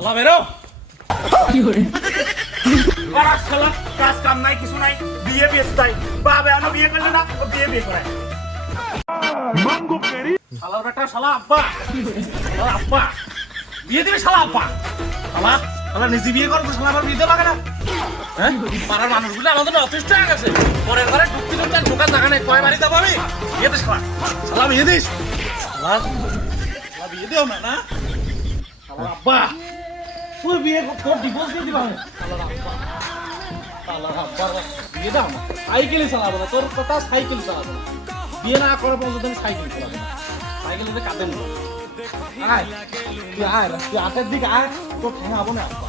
শালা বেরো কি করে বাড়া শালা কাজ কাম নাই কিছু নাই বিয়ে বেস্তাই বাবা আনো বিয়ে করলে না ও বিয়ে করে মাঙ্গো কেরি শালা বেটা শালা আব্বা শালা আব্বা বিয়ে দিবে শালা আব্বা শালা শালা নিজে বিয়ে করবো শালা আবার বিয়ে দেওয়া লাগে না হ্যাঁ পাড়ার মানুষগুলো আমাদের অতিষ্ঠ হয়ে গেছে পরের ঘরে ঢুকতে ঢুকতে ঢোকার জায়গা নেই কয় বাড়ি যাবো আমি বিয়ে দিস শালা শালা বিয়ে দিস শালা শালা বিয়ে দেও না না শালা আব্বা তুই বিয়ে তোর ডিভোর্স দিয়ে দিবা শালা আব্বা বিয়ে দাও না সাইকেলই চালাবো না তোর কথা সাইকেল চালাবো না বিয়ে না করার পর্যন্ত আমি সাইকেল চালাবো না সাইকেলে কাঁদে নেবো আয় তুই আয় তুই আটের দিকে আয় তোর ঠেঙাবো না আব্বা